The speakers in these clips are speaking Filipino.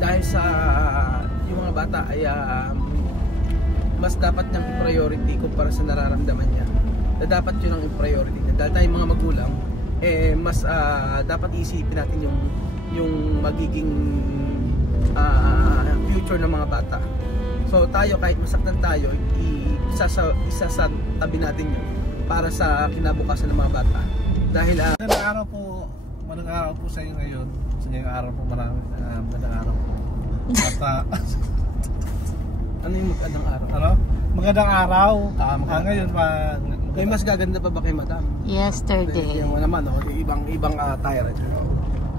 dahil sa yung mga bata ay mas dapat niyang i-priority kumpara sa nararamdaman niya, na dapat yun ang i-priority niya. Dahil tayong mga magulang mas dapat isipin natin yung magiging future ng mga bata. So tayo, kahit masaktan tayo, isa sa tabi natin yun para sa kinabukasan ng mga bata. Dahil magandang araw po sa inyo ngayon. Sa ngayong araw po maraming magandang araw po. At ano yung magandang araw? ano? Magandang araw. Ngayon May mas gaganda pa ba kay madam? Yesterday. Yung naman, ibang tire.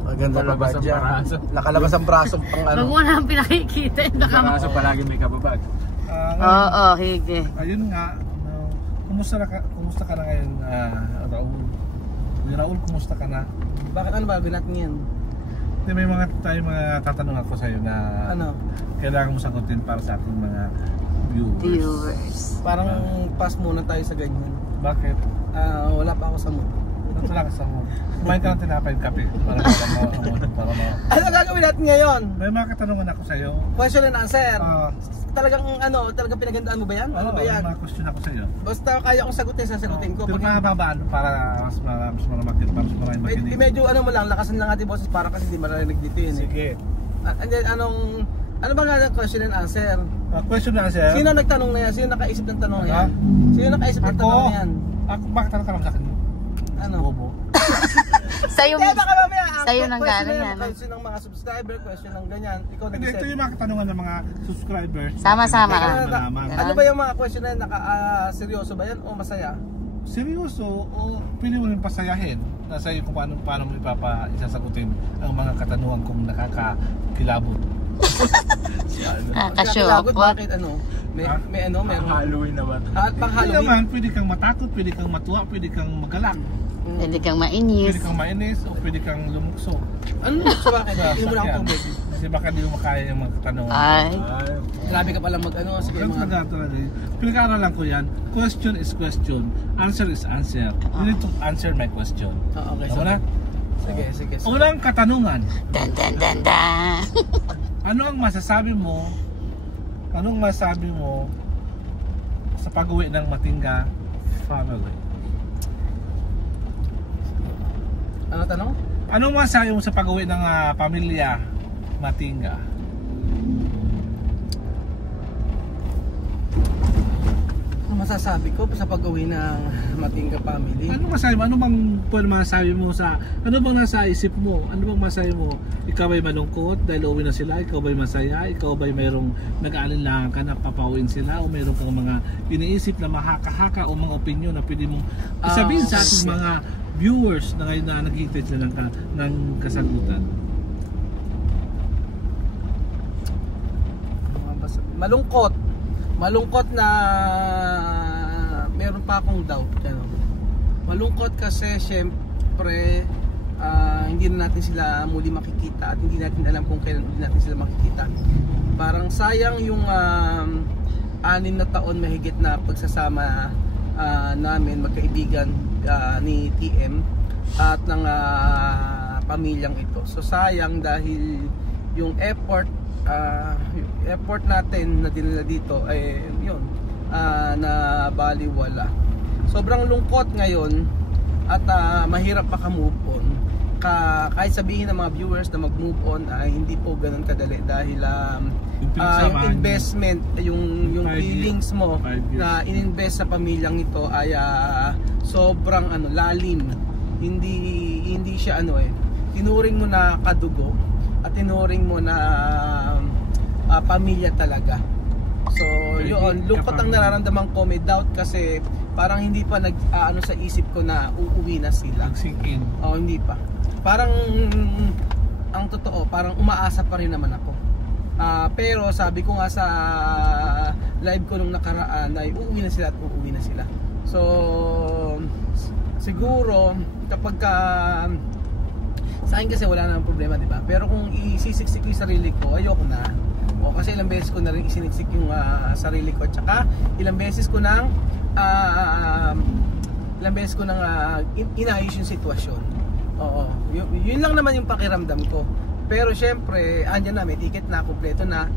Maganda pa ba dyan? Nakalabas ang braso pang Pag mo na ang pinakikita, Kaso palagi may kababag. Oo, hige. Ayun nga, kumusta ka na ngayon, Raul? Raul, kumusta ka na? Bakit ano ba natin yan? May mga tatanong ako sa iyo na kailangan mo sagutin para sa ating mga viewers. Parang pass muna tayo sa ganyan. Bakit? Wala pa ako sa mood. Ito lang sa mood. Kumain ka ng tinapay at kape para Ano gagawin natin ngayon? May mga katanungan ako sa iyo. Question and answer. Talagang pinagandaan mo ba yan? Ano ba yan? May mga question ako sa iyo. Basta kaya kong sagutin, sasagutin ko. Pero mahababaan para mas maraming makinig. Medyo mo lang, lakasan lang ating boses para kasi hindi marinig dito yun. Sige. Ano ba nga ang question and answer? Question and answer? Sino nagtanong na yan? Sino nakaisip ng tanong na yan? Sino nakaisip ng tanong na yan? Ako, bakit tanong ka lang sa akin? Ano? Bobo. Sa'yo Sa'yo nang galing yan. Question ng mga subscriber, question ng ganyan. Ikaw nag-isip. Ito yung mga katanungan ng mga subscribers. Sama-sama. Ano ba yung mga question na yan? Seryoso ba yan o masaya? Seryoso o pili mo rin pasayahin? Nasa iyo kung paano mo isasagutin ang mga katanungan kung nakakakilabot. Nakaka-shock. Bakit may Halloween naman. At pang Pwede Halloween. naman, pwede kang matakot, pwede kang matuwa, pwede kang magalak, Pwede kang mainis. pwede kang mainis, o pwede kang lumukso. Ano sa bakit? Hindi mo lang Yan. ang tubig. Kasi baka di mo makaya yung mga katanungan. Ay. Grabe ka palang sige Ganun mga. talaga. Pinag-aaralan ko yan. Question is question. Answer is answer. You need to answer my question. Okay, Tama na? Sige. Unang katanungan. Dan dan dan dan. Anong masasabi mo sa pag-uwi ng Matingga family? Ano tanong? Anong masasabi mo sa pag-uwi ng pamilya Matingga? Ano masasabi ko sa pag-uwi ng Matingga family? Ano masasabi mo? Ano bang pwede masasabi mo ano bang nasa isip mo? Ano bang masasabi mo? Ikaw ba'y malungkot dahil uwi na sila? Ikaw ba'y masaya? Ikaw ba'y mayroong nag-aalinlangan ka na papauwiin sila? O mayroong kang mga iniisip na mahaka-haka o mga opinion na pwede mong isabihin sa ating mga viewers na ngayon na nag-iintay sila ng kasagutan? Malungkot na meron pa akong doubt. Malungkot kasi syempre hindi na natin sila muli makikita at hindi natin alam kung kailan ulit natin sila makikita. Parang sayang yung 6 na taon mahigit na pagsasama namin magkaibigan ni TM at ng pamilyang ito. So sayang dahil yung effort natin na dinala dito ay yun na baliwala. Sobrang lungkot ngayon at mahirap pa ka-move on. Kahit sabihin ng mga viewers na mag-move on ay hindi po ganoon kadali dahil yung investment, yung feelings mo na ininvest sa pamilyang ito ay sobrang lalim. Hindi siya tinuring mo na kadugo at tinuring mo na pamilya talaga. So yun, lungkot ang nararamdaman ko, may doubt kasi parang hindi pa sa isip ko na uuwi na sila. Nag-sink in. Hindi pa. Parang ang totoo, parang umaasa pa rin naman ako. Pero sabi ko nga sa live ko nung nakaraan ay uuwi na sila at uuwi na sila. So siguro kapag sa akin kasi wala namang problema, di ba? Pero kung isisiksik ko yung sarili ko, ayoko na. Kasi ilang beses ko na rin isiniksik yung sarili ko. Tsaka ilang beses ko nang inayos yung sitwasyon. Yun lang naman yung pakiramdam ko. Pero syempre, andyan na, may ticket na, kumpleto na.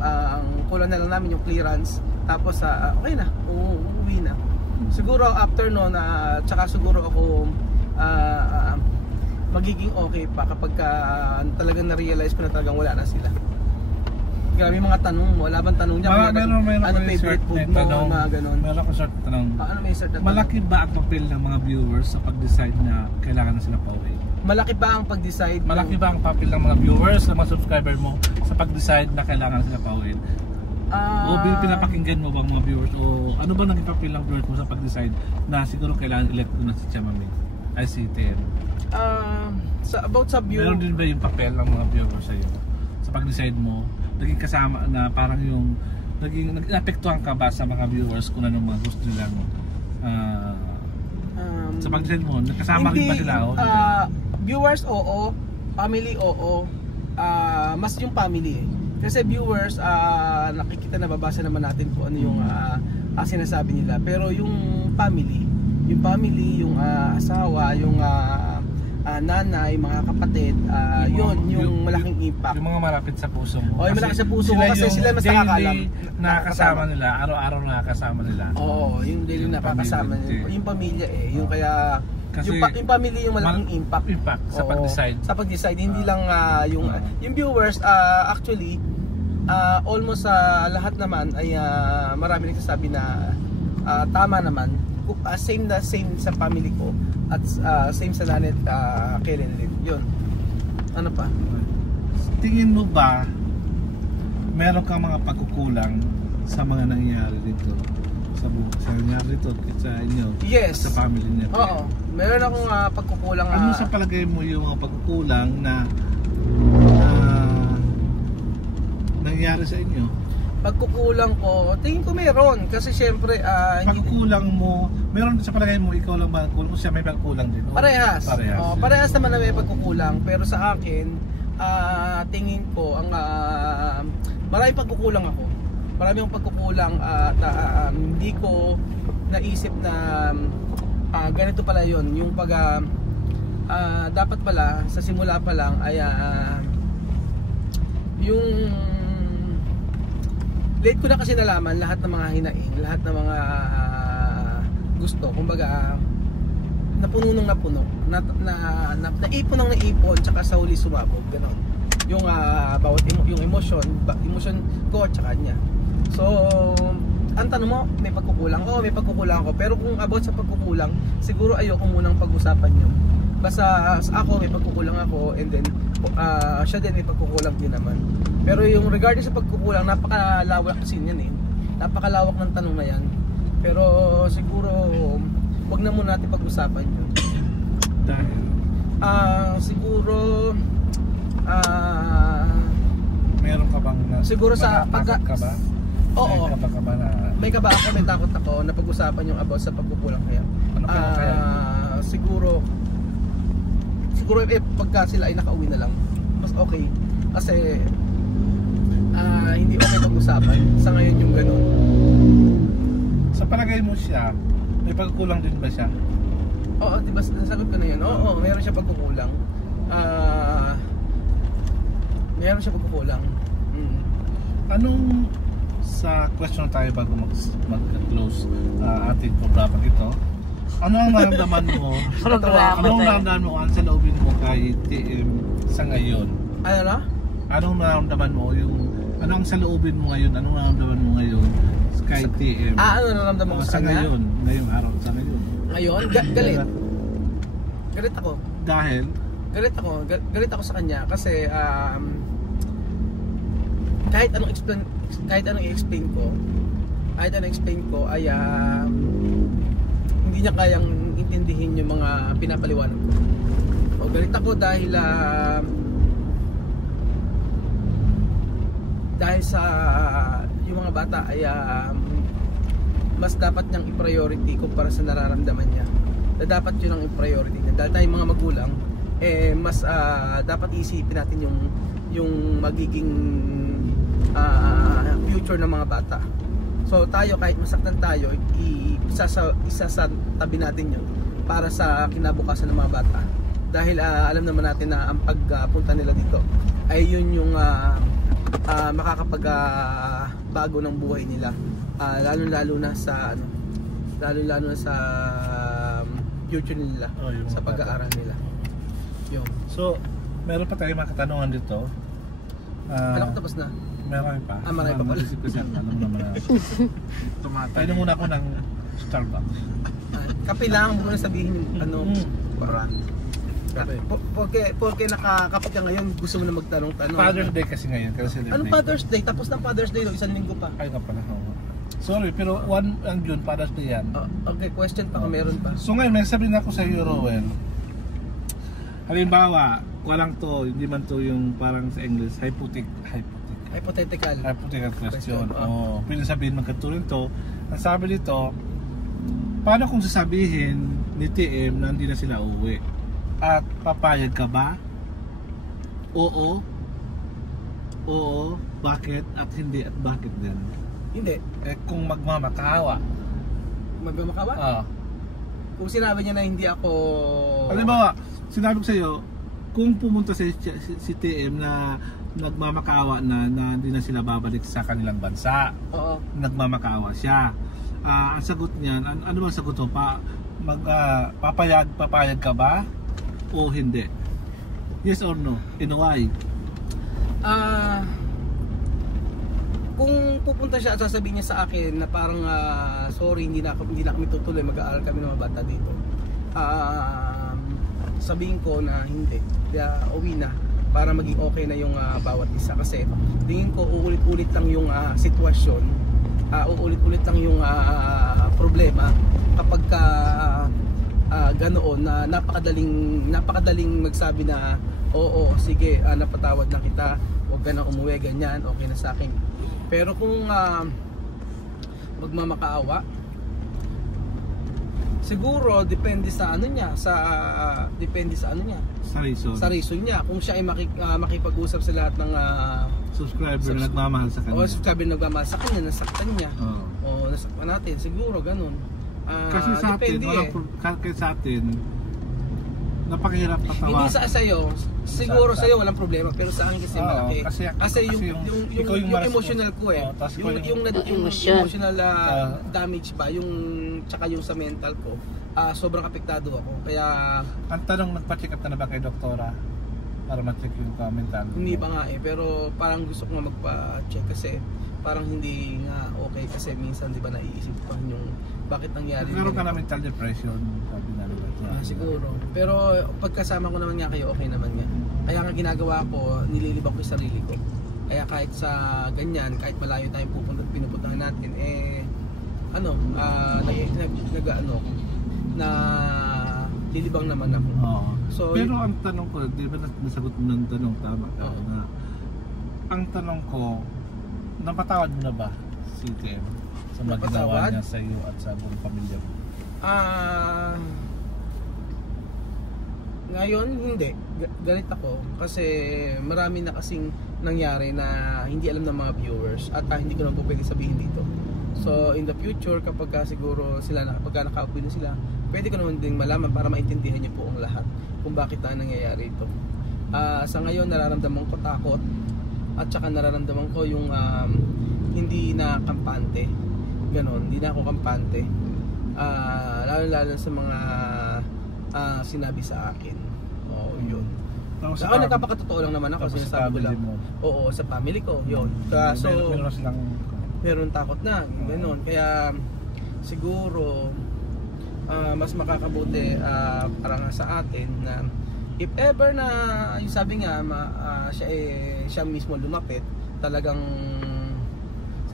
Ang kulang na lang namin yung clearance. Tapos okay na, uuwi na. Siguro after no, tsaka siguro ako magiging okay pa kapag talagang na-realize ko na talagang wala na sila. Grabe mga tanong mo, wala bang tanong niya? Ano favorite food mo, mga ganon? Meron ako short tanong. Ano may insert na tanong? Malaki ba ang papel ng mga viewers sa pag-decide na kailangan na sila pauwi? Malaki ba ang pag-decide? Malaki ba ang papel ng mga viewers, ng mga subscriber mo sa pag-decide na kailangan na sila pauwi? O pinapakinggan mo bang mga viewers? O ano ba naging papel ng viewers mo sa pag-decide na siguro kailangan i-let ko na si Chamamig? Ay si TM? About sa view... Meron din ba yung papel ng mga viewers sa'yo? Sa pag-decide mo, naging kasama na parang yung nag-apektuhan ka ba sa mga viewers kung ano mga gusto nilang sa pag-decide mo, nakasama rin ba sila? Viewers oo, family oo, mas yung family eh. Kasi viewers, nakikita na babasa naman natin kung ano yung sinasabi nila. Pero yung family, yung asawa, yung nanay, mga kapatid, yung malaking impact. Yung mga malapit sa puso mo. Yung malapit sa puso mo kasi sila mas nakakalam. Nakakasama nila, araw-araw nakakasama nila. Oo, yung daily nakakasama nila. Yung pamilya yung kaya kasi yung pamilya yung malaking impact sa pag-decide. Sa pag-decide, hindi lang yung viewers actually almost lahat naman ay marami nagsasabi na tama naman. Same sa family ko at same sa Lanet Karen Lynn. Yun. Ano pa? Tingin mo ba meron kang mga pagkukulang sa mga nangyayari dito? Sa nangyayari dito sa inyo? Yes. Sa family niyo? Oo. Meron akong pagkukulang. Ano sa palagay mo yung mga pagkukulang na nangyayari sa inyo? Pagkukulang ko, tingin ko meron kasi syempre pagkukulang mo, meron sa palagay mo ikaw lang ba kung siya may pagkukulang din? Parehas. Parehas naman na may pagkukulang, pero sa akin tingin ko ang maraming pagkukulang ako. Marami akong pagkukulang at hindi ko naisip na ganito pala yon yung pag dapat pala sa simula pa lang ay yung late ko na kasi nalaman lahat ng mga hinaing, lahat ng mga gusto, kumbaga napuno ng napuno, naipon ng naipon, tsaka sa huli sumabog, gano'n. Yung bawat yung emotion ko at tsaka niya. So, ang tanong mo, may pagkukulang? Oo, may pagkukulang ako, pero kung about sa pagkukulang, siguro ayoko munang pag-usapan yun. Basta ako may pagkukulang ako, and then siya din may pagkukulang din naman. Pero yung regarding sa pagkukulang, napakalawak kasi yan eh. Napakalawak ng tanong na yan. Pero siguro wag na muna natin pag-usapan yun. Dahil siguro meron ka bang siguro sa ka ba? Oo. May kaba ako, may takot ako na pag-usapan yung about sa pagkukulang kaya. Ano kaya? Siguro pagka sila ay nakauwi na lang, mas okay. Kasi hindi okay pag-usapan sa ngayon yung gano'n. Sa palagay mo siya, may pagkukulang din ba siya? Oo, diba nasagot ko na yun? Oo, meron siya pagkukulang. Meron siya pagkukulang. Anong sa question tayo bago mag-close ating programa ito? Ano ang nararamdaman mo? Anong nararamdaman mo sa loobin mo kay TM sa ngayon? Ano na? Anong nararamdaman mo ano ang sa loobin mo ngayon? Anong nararamdaman mo ngayon kay TM? Ano nararamdaman ko sa kanya? Ngayon, ngayong araw, sa ngayon. Ngayon? Galit. Galit ako. Dahil? Galit ako sa kanya kasi kahit anong i-explain ko ay hindi niya kayang intindihin yung mga pinapaliwanag ko. O galit ako dahil sa yung mga bata ay mas dapat niyang i-priority kumpara sa nararamdaman niya. Dapat yun ang i-priority niya. Dahil tayong mga magulang mas dapat isipin natin yung magiging future ng mga bata. So tayo, kahit masaktan tayo, isa sa tabi natin yun para sa kinabukasan ng mga bata. dahil alam naman natin na ang pagpunta nila dito ay yun yung makakapag-bago ng buhay nila, lalo na sa future nila, sa pag-aaral nila. Yun. So, meron pa tayong mga katanungan dito. Alam ko tapos na. Marami pa. Marami pa pala. Mag-isip ko siya. Alam mo naman na. Painom muna ako ng Starbucks. Kape lang, muna sabihin Brand. Kape. Porque nakakapit ka ngayon, gusto mo na magtanong-tanong. Father's Day kasi ngayon. Anong Father's Day? Tapos ng Father's Day, isang linggo pa. Ay nga pala. Sorry, pero 1 ang June, Father's Day yan. Okay, question pa kung meron pa. So ngayon, may sabihin ako sa iyo, Rowell. Halimbawa, walang to, hindi man to yung parang sa English, Hypothetical question. Pwede sabihin magkatulong to. Ang sabi dito, paano kung sasabihin ni TM na hindi na sila uuwi? At papayag ka ba? Oo. Bakit? At hindi at bakit din? Hindi. Kung magmamakawa. Kung sinabi niya na hindi ako... Halimbawa, sinabi ko sa iyo, kung pumunta si TM na nagmamakaawa na hindi na sila babalik sa kanilang bansa. Oo. Nagmamakaawa siya. Ang sagot niyan, ano ba sagot mo? Papayag ka ba? O hindi? Yes or no? And why? Kung pupunta siya at sasabihin niya sa akin na parang sorry, hindi na kami tutuloy, mag-aaral kami ng mga bata dito. Sabihin ko na hindi. Kaya uwi na para maging okay na yung bawat isa, kasi tingin ko uulit-ulit lang yung sitwasyon, uulit-ulit lang yung problema kapag ganoon na napakadaling magsabi na oo, sige, napatawad na kita, huwag ka na umuwi, ganyan, okay na sa akin. Pero kung magmamakaawa, siguro depende sa reason niya. Kung siya ay makipag-usap sa lahat ng subscriber na nagmamahal sa kanya. Subscriber na nagmamahal sa kanya, nasaktan niya. O nasaktan natin, siguro ganun. Kasi sa atin, sa atin, napakahirap patawa. Hindi sa'yo, siguro sa'yo walang problema, pero sa akin kasi malaki. Kasi yung emotional ko yung emotional damage ba, tsaka yung sa mental ko, sobrang apektado ako. Kaya ang tanong, nagpa-check up na ba kay doktora para ma-check yung mental? Hindi pa nga pero parang gusto ko nga magpa-check kasi parang hindi nga okay, kasi minsan di ba naiisip pa yung bakit nangyari. Meron ka na mental depression, sabi na nila. Siguro. Pero pagkasama ko naman nga kayo, okay naman nga. Kaya nga ginagawa ko, nililibang ko yung sarili ko. Kaya kahit sa ganyan, kahit malayo tayong pinupuntahan natin, na lilibang naman ako. So, pero ang tanong ko, di ba nasagot mo ng tanong tama? Na, ang tanong ko, napatawad mo na ba si TM sa magagawa niya sa iyo at sa buong pamilya mo? Ngayon hindi. Galit ako kasi marami na kasing nangyari na hindi alam ng mga viewers at hindi ko na po pwede sabihin dito. So in the future, kapag siguro sila kapag nakauwi na sila, pwede ko naman ding malaman para maintindihan niyo po ang lahat kung bakit nangyayari ito. Sa ngayon nararamdaman ko takot at saka nararamdaman ko yung hindi na kampante. Ganon, hindi na ako kampante. Lalo sa mga sinabi sa akin. Yun. So, nagpapakatotoo lang naman ako, sinasabi ko lang. Oo, sa family ko, yun. So, meron takot na, gano'n. Kaya siguro mas makakabuti para sa atin na if ever na yung sabi nga siya mismo lumapit, talagang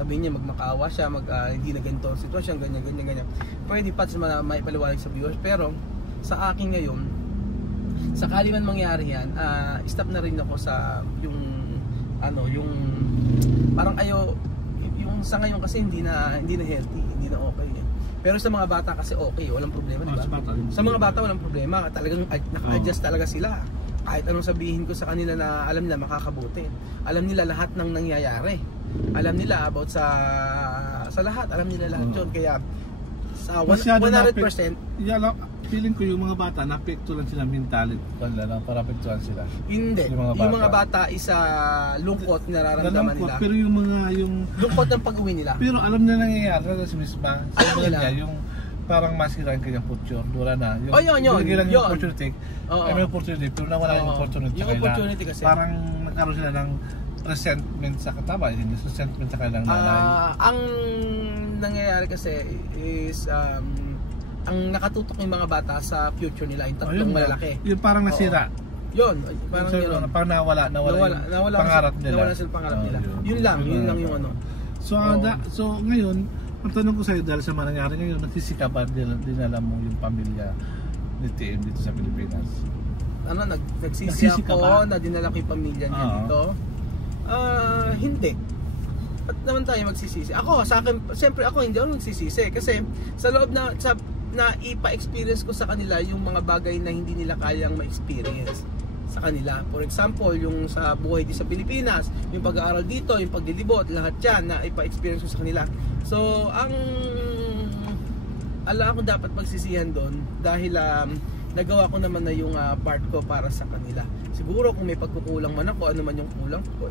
sabi niya magmakaawa siya, hindi na ganito ang sitwasyon, ganyan. Pwede pa may paliwanag sa viewers, pero sa akin ngayon, sakali man mangyari yan, stop na rin ako sa yung parang yung sa ngayon kasi hindi na healthy, hindi na okay. Pero sa mga bata kasi okay, walang problema, di ba? Sa mga bata walang problema, talagang naka-adjust talaga sila. Kahit anong sabihin ko sa kanila na alam nila makakabuti. Alam nila lahat ng nangyayari. Alam nila about sa lahat, alam nila lahat 'yon. Kaya sa 100% feeling ko yung mga bata napekto lang sila mentality wala lang para apektuhan sila. Hindi. Yung mga bata isa lungkot nararamdaman nila. Pero yung lungkot ng pag-uwi nila. Pero alam na nangyayari sa si Miss Ma. Alam nila yung parang masira ang kanyang future. Dura na. Yun. Yung opportunity. May opportunity pero nawala yung opportunity. Yung opportunity kasi. Parang nagkaroon sila ng resentment sa kataba. Hindi resentment sa kanilang nanay. Ang nangyayari kasi is ang nakatutok yung mga bata sa future nila, yung tatlong malalaki. Yung parang nasira. Yun, parang yun. Parang nawala pangarap nila. Nawala sila pangarap nila. Yun lang yung ano. So ngayon, ang tanong ko sa'yo dahil sa mga nangyari ngayon, nagsisika ba dinala mo yung pamilya ni TM dito sa Pilipinas? Nagsisi ako na dinala ko yung pamilya niya dito. Hindi. At naman tayo magsisisi. Ako, sa akin, siyempre ako hindi ako magsisisi kasi sa loob na ipa-experience ko sa kanila yung mga bagay na hindi nila kayang ma-experience sa kanila. For example, yung sa buhay dito sa Pilipinas, yung pag-aaral dito, yung paglilibot, lahat yan na ipa-experience ko sa kanila. So, alam ko dapat magsisihan doon dahil nagawa ko naman na yung part ko para sa kanila. Siguro kung may pagkukulang man ako, ano man yung kulang ko,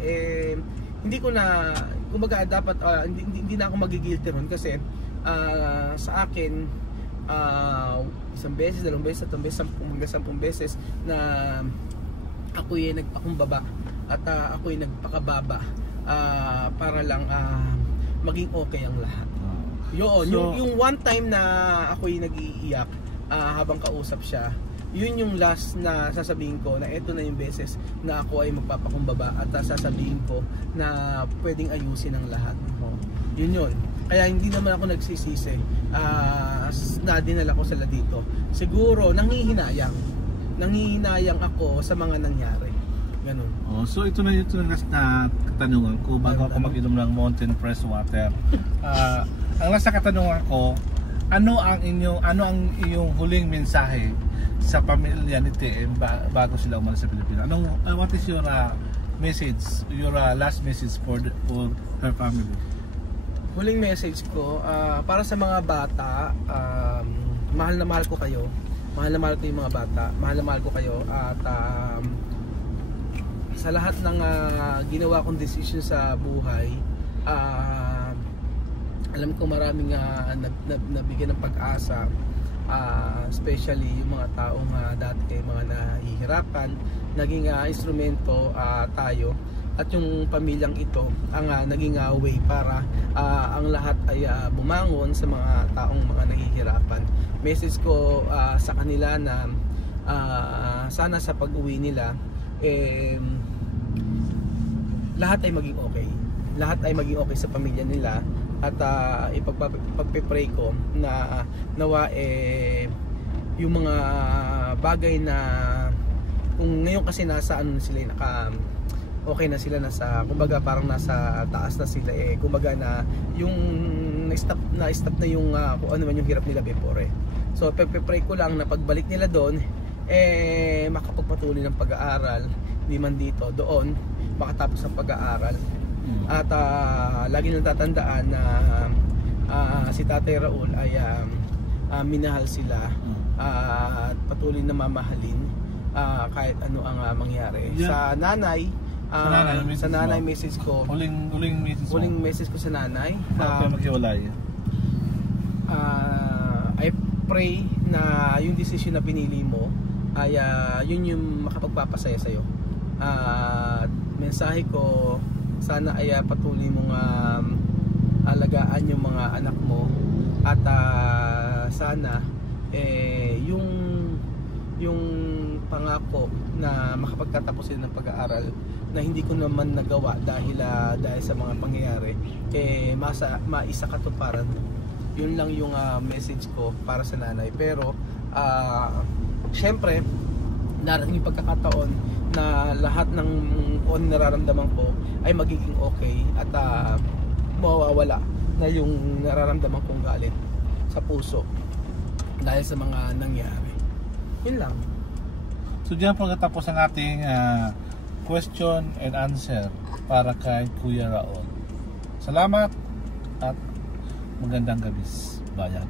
hindi ko na, kumbaga dapat, hindi na ako magigilty ron kasi sa akin, isang beses, dalawang beses, tatlong beses, hanggang 10 beses na ako'y nagpakumbaba at ako'y nagpakababa para lang maging okay ang lahat. Yung one time na ako'y nag-iiyak habang kausap siya, yun yung last na sasabihin ko na eto na yung beses na ako ay magpapakumbaba at sasabihin ko na pwedeng ayusin ang lahat. Yun. Kaya hindi naman ako nagsisisi na dinala ko sila dito. Siguro nanghihinayang ako sa mga nangyari. Ganun. So ito na last na katanungan ko bago ako mag-inom ng mountain fresh water. Ang last na katanungan ko, ano ang iyong huling mensahe sa pamilya ni TM bago sila umalis sa Pilipinas? What is your message, your last message for her family? Huling message ko para sa mga bata, mahal na mahal ko kayo. Mahal na mahal ko yung mga bata. Mahal na mahal ko kayo at sa lahat ng ginawa kong decision sa buhay, alam ko maraming nabigyan ng pag-asa, especially yung mga taong dati mga nahihirapan, naging instrumento tayo at yung pamilyang ito ang naging way para ang lahat ay bumangon sa mga taong mga nahihirapan. Message ko sa kanila na sana sa pag-uwi nila lahat ay maging okay. Lahat ay maging okay sa pamilya nila at ipagpe-pray ko na nawa yung mga bagay na kung ngayon kasi nasa sila okay na sila, nasa kumbaga parang nasa taas na sila, kumbaga na yung na-stop na yung kung ano man yung hirap nila before. So pagpe-pray ko lang na pagbalik nila doon makapagpatuloy ng pag-aaral, hindi man dito, doon makatapos ng pag-aaral. At lagi nang tatandaan na si Tatay Raul ay minahal sila at patuloy na mamahalin kahit ano ang mangyari. Sa nanay, message ko. Huling message ko sa nanay. I pray na yung decision na pinili mo ay yun yung makapagpapasaya sa'yo. Mensahe ko, sana ay patuloy mong alagaan yung mga anak mo at sana yung pangako na makapagtatapos sila ng pag-aaral na hindi ko naman nagawa dahil sa mga pangyayari maisa katuparan. Yun lang yung message ko para sa nanay. Pero syempre darating yung pagkakataon na lahat ng nararamdaman ko ay magiging okay at mawawala na yung nararamdaman kong galit sa puso dahil sa mga nangyari. Yun lang. So diyan pagkatapos ang ating question and answer para kay Kuya Raul. Salamat at magandang gabi, bayan.